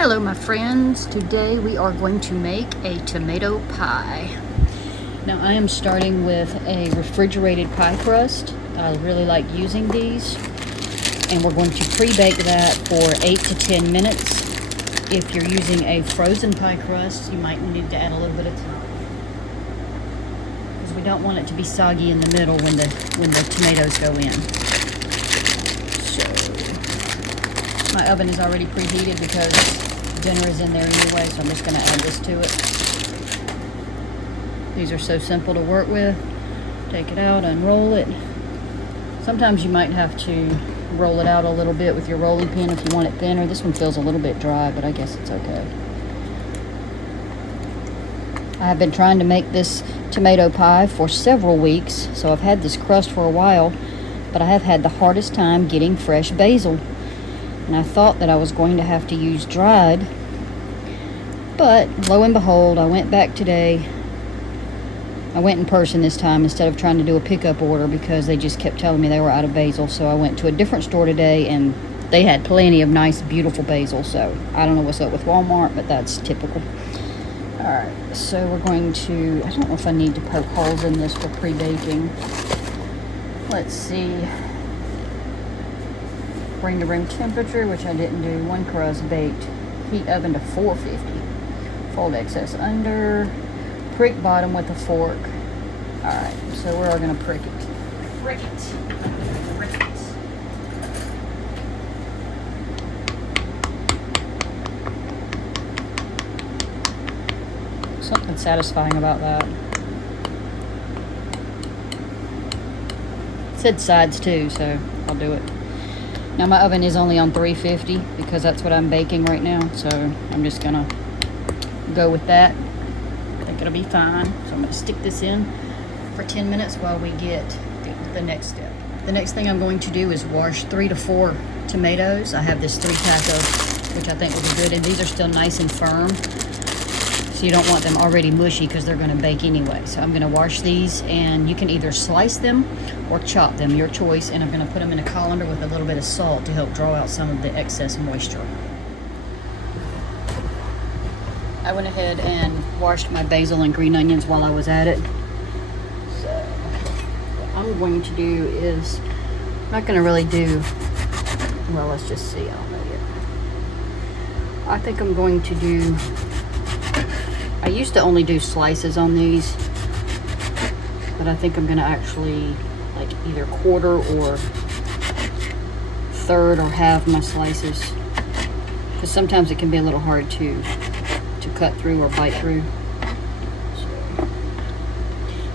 Hello my friends, today we are going to make a tomato pie. Now I am starting with a refrigerated pie crust. I really like using these, and we're going to pre-bake that for 8 to 10 minutes. If you're using a frozen pie crust, you might need to add a little bit of time, because we don't want it to be soggy in the middle when the tomatoes go in. So my oven is already preheated because dinner is in there anyway, so I'm just going to add this to it. These are so simple to work with. Take it out, unroll it. Sometimes you might have to roll it out a little bit with your rolling pin if you want it thinner. This one feels a little bit dry, but I guess it's okay. I have been trying to make this tomato pie for several weeks, so I've had this crust for a while, but I have had the hardest time getting fresh basil. And I thought that I was going to have to use dried, but lo and behold, I went back today. I went in person this time instead of trying to do a pickup order because they just kept telling me they were out of basil. So I went to a different store today and they had plenty of nice, beautiful basil. So I don't know what's up with Walmart, but that's typical. Alright, so we're going to, I don't know if I need to poke holes in this for pre-baking. Let's see. Bring to room temperature, which I didn't do. One crust baked. Heat oven to 450. Fold excess under. Prick bottom with a fork. Alright, so we're all going to prick it. Prick it. Prick it. Something satisfying about that. It said sides too, so I'll do it. Now my oven is only on 350 because that's what I'm baking right now, so I'm just gonna go with that. I think it'll be fine. So I'm gonna stick this in for 10 minutes while we get the next step. The next thing I'm going to do is wash 3 to 4 tomatoes. I have this 3-pack of, which I think will be good, and these are still nice and firm. So you don't want them already mushy because they're going to bake anyway. So I'm going to wash these, and you can either slice them or chop them, your choice. And I'm going to put them in a colander with a little bit of salt to help draw out some of the excess moisture. I went ahead and washed my basil and green onions while I was at it. So what I'm going to do is, I'm not going to really do, well, let's just see, I don't know yet. I think I'm going to do, I used to only do slices on these, but I think I'm going to actually like either quarter or third or halve my slices, because sometimes it can be a little hard to cut through or bite through. So,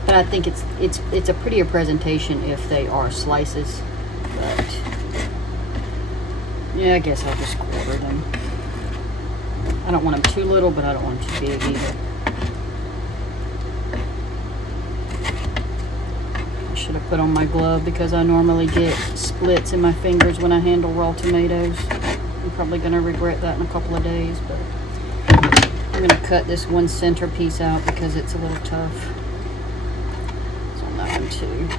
but I think it's a prettier presentation if they are slices. But yeah, I guess I'll just quarter them. I don't want them too little, but I don't want them too big either. I should have put on my glove because I normally get splits in my fingers when I handle raw tomatoes. I'm probably going to regret that in a couple of days, but I'm going to cut this one center piece out because it's a little tough. It's on that one too.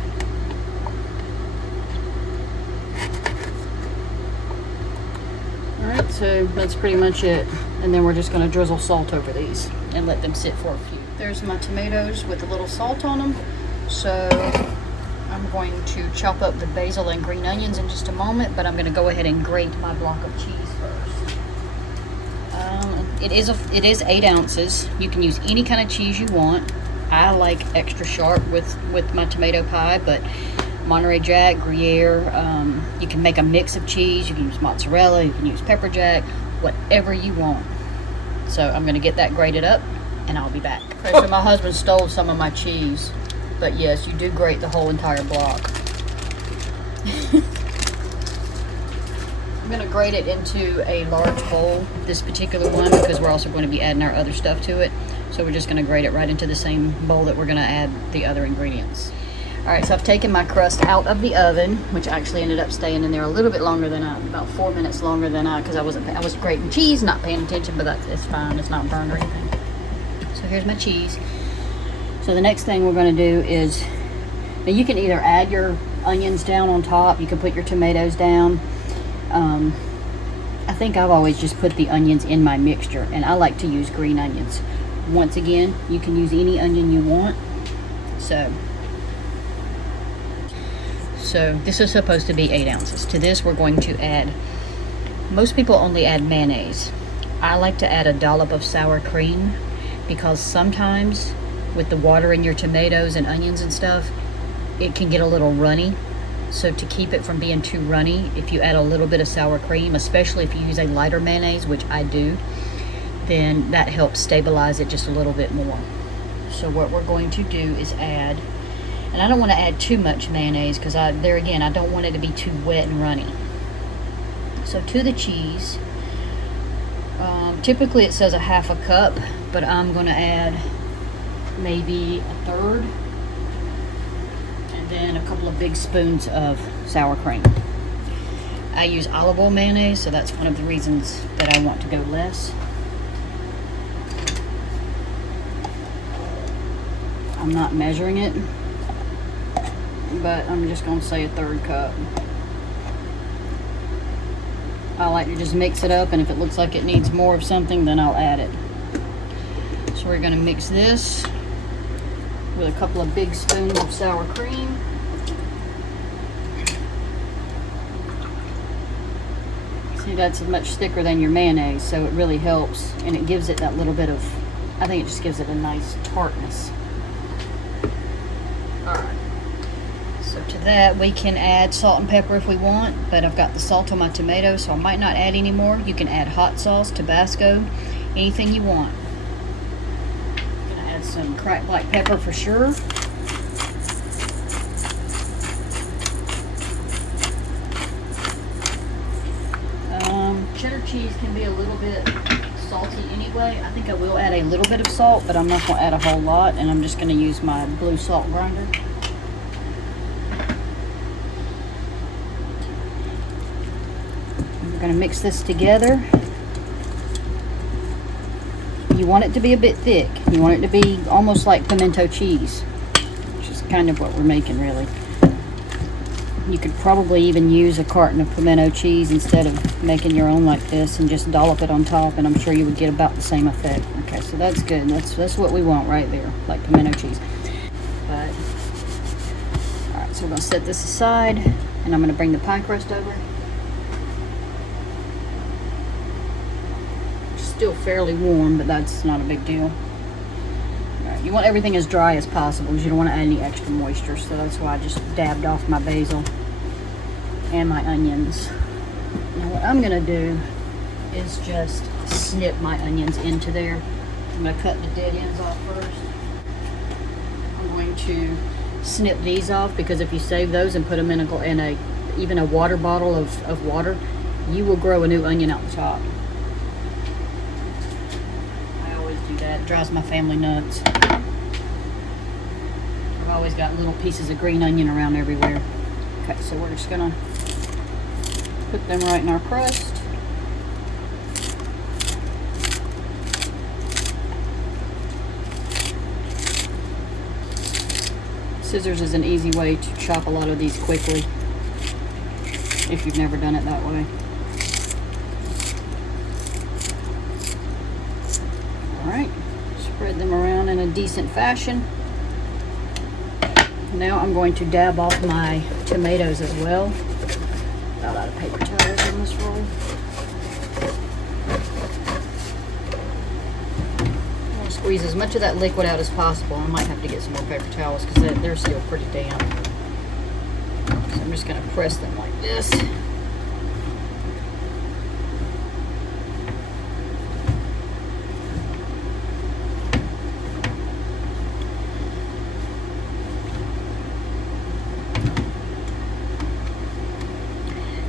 Alright, so that's pretty much it. And then we're just going to drizzle salt over these and let them sit for a few. There's my tomatoes with a little salt on them. So I'm going to chop up the basil and green onions in just a moment, but I'm going to go ahead and grate my block of cheese first. It is 8 ounces. You can use any kind of cheese you want. I like extra sharp with my tomato pie, but Monterey Jack, Gruyere, you can make a mix of cheese. You can use Mozzarella, you can use pepper jack, whatever you want. So I'm going to get that grated up and I'll be back. Okay, so my husband stole some of my cheese, but yes, you do grate the whole entire block. I'm going to grate it into a large bowl, this particular one, because we're also going to be adding our other stuff to it. So we're just going to grate it right into the same bowl that we're going to add the other ingredients. Alright, so I've taken my crust out of the oven, which actually ended up staying in there a little bit longer than about 4 minutes longer than because I was grating cheese, not paying attention, but it's fine, it's not burned or anything. So here's my cheese. So the next thing we're going to do is, now you can either add your onions down on top, you can put your tomatoes down. I think I've always just put the onions in my mixture, and I like to use green onions. Once again, you can use any onion you want. So this is supposed to be 8 ounces. To this, we're going to add, most people only add mayonnaise. I like to add a dollop of sour cream, because sometimes with the water in your tomatoes and onions and stuff, it can get a little runny. So to keep it from being too runny, if you add a little bit of sour cream, especially if you use a lighter mayonnaise, which I do, then that helps stabilize it just a little bit more. So what we're going to do is add, and I don't want to add too much mayonnaise, because there again, I don't want it to be too wet and runny. So to the cheese, typically it says a half a cup, but I'm going to add maybe a third, and then a couple of big spoons of sour cream. I use olive oil mayonnaise, so that's one of the reasons that I want to go less. I'm not measuring it, but I'm just going to say a third cup. I like to just mix it up, and if it looks like it needs more of something, then I'll add it. So we're going to mix this with a couple of big spoons of sour cream. See, that's much thicker than your mayonnaise, so it really helps, and it gives it that little bit of, I think it just gives it a nice tartness. Alright. So to that, we can add salt and pepper if we want, but I've got the salt on my tomatoes, so I might not add any more. You can add hot sauce, Tabasco, anything you want. I'm gonna add some cracked black pepper for sure. Cheddar cheese can be a little bit salty anyway. I think I will add a little bit of salt, but I'm not going to add a whole lot, and I'm just going to use my blue salt grinder. We're going to mix this together. You want it to be a bit thick. You want it to be almost like pimento cheese, which is kind of what we're making, really. You could probably even use a carton of pimento cheese instead of making your own like this, and just dollop it on top, and I'm sure you would get about the same effect. Okay, so that's good. That's what we want right there, like pimento cheese. But all right, so we're gonna set this aside, and I'm gonna bring the pie crust over. It's still fairly warm, but that's not a big deal. All right, you want everything as dry as possible, because you don't want to add any extra moisture, so that's why I just dabbed off my basil and my onions. Now what I'm gonna do is just snip my onions into there. I'm gonna cut the dead ends off first. I'm going to snip these off, because if you save those and put them in even a water bottle of water, you will grow a new onion out the top. I always do that. It drives my family nuts. I've always got little pieces of green onion around everywhere. Okay, so we're just gonna put them right in our crust. Scissors is an easy way to chop a lot of these quickly, if you've never done it that way. Alright, spread them around in a decent fashion. Now I'm going to dab off my tomatoes as well. Got a lot of paper towels in this roll. I'm going to squeeze as much of that liquid out as possible. I might have to get some more paper towels, because they're still pretty damp. So I'm just going to press them like this.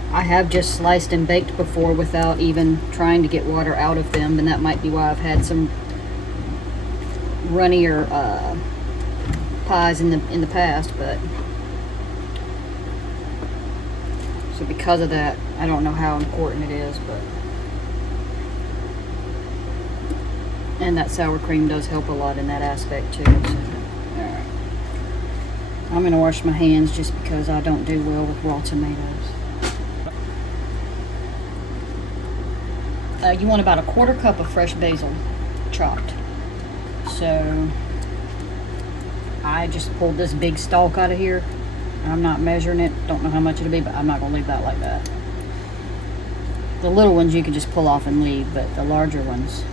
I have just sliced and baked before without even trying to get water out of them, and that might be why I've had some runnier pies in the past. But so because of that, I don't know how important it is, but and that sour cream does help a lot in that aspect too. So, all right. I'm gonna wash my hands just because I don't do well with raw tomatoes. You want about a 1/4 cup of fresh basil chopped. So I just pulled this big stalk out of here. I'm not measuring it, don't know how much it'll be, but I'm not gonna leave that like that. The little ones you could just pull off and leave, but the larger ones,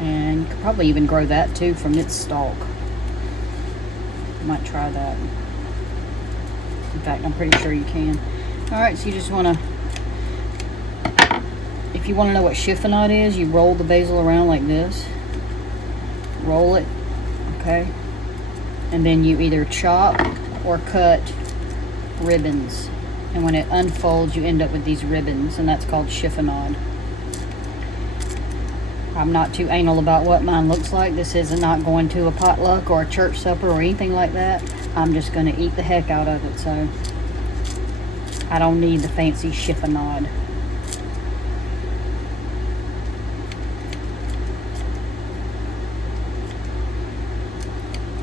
and you could probably even grow that too from its stalk. Might try that. In fact, I'm pretty sure you can. Alright, so you just want to, if you want to know what chiffonade is, you roll the basil around like this. Roll it, okay? And then you either chop or cut ribbons. And when it unfolds, you end up with these ribbons, and that's called chiffonade. I'm not too anal about what mine looks like. This is not going to a potluck or a church supper or anything like that. I'm just going to eat the heck out of it, so I don't need the fancy chiffonade.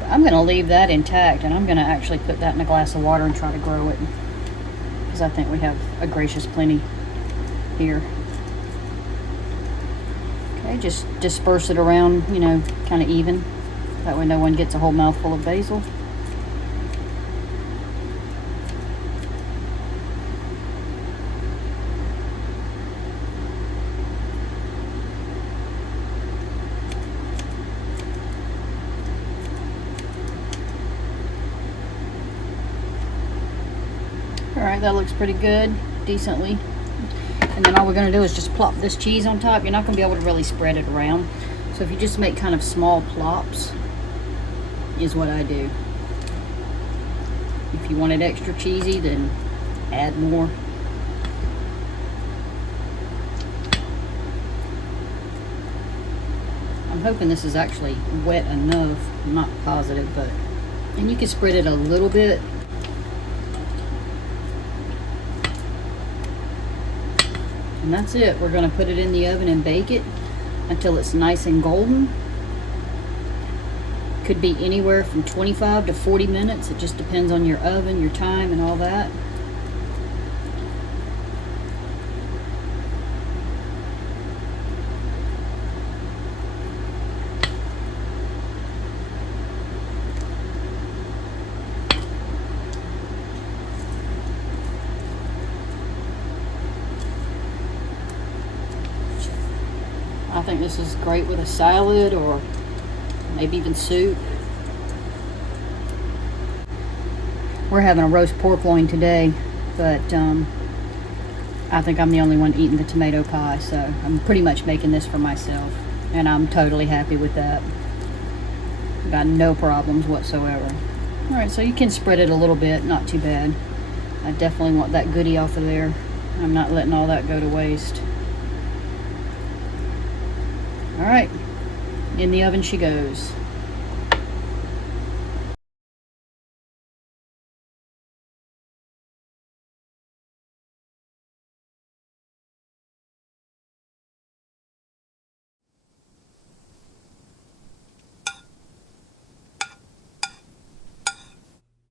I'm going to leave that intact, and I'm going to actually put that in a glass of water and try to grow it, because I think we have a gracious plenty here. Okay, just disperse it around, you know, kind of even. That way no one gets a whole mouthful of basil. Alright, that looks pretty good, decently. And then all we're going to do is just plop this cheese on top. You're not going to be able to really spread it around. So if you just make kind of small plops, is what I do. If you want it extra cheesy, then add more. I'm hoping this is actually wet enough. I'm not positive, but... And you can spread it a little bit. And that's it. We're going to put it in the oven and bake it until it's nice and golden. Could be anywhere from 25 to 40 minutes. It just depends on your oven, your time, and all that. I think this is great with a salad or maybe even soup. We're having a roast pork loin today, but I think I'm the only one eating the tomato pie, so I'm pretty much making this for myself, and I'm totally happy with that. Got no problems whatsoever. Alright, so you can spread it a little bit, not too bad. I definitely want that goodie off of there. I'm not letting all that go to waste. Alright, in the oven she goes.